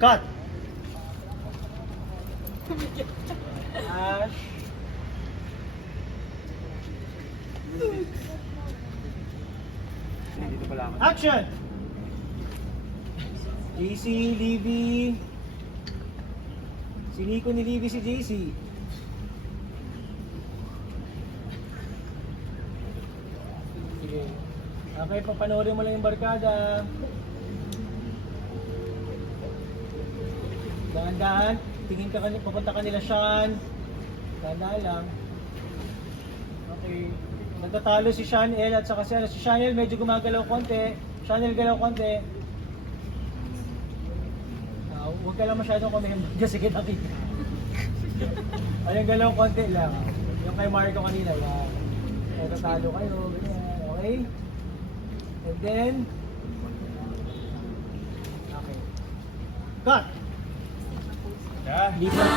Cut! Ash. Dito pala ako. Action! JC, Livy. Si Nico ni Livy si JC. Sige. Okay, papanoorin mo lang yung barkada. Dahan-dahan. Tingin ka kanila, papunta kanila Sean. Dahan-dahan lang. Okay. Nagtatalo si Shanel at saka si Shanel medyo gumagalaw konti. Shanel galaw konti. Huwag ka lang masyadong kumembag kasi kita kita. Ayun, galaw konti lang. Yung kay Marco kanina, yan. Nagtatalo kayo, ganyan. Okay? And then, okay. Cut! Lipat.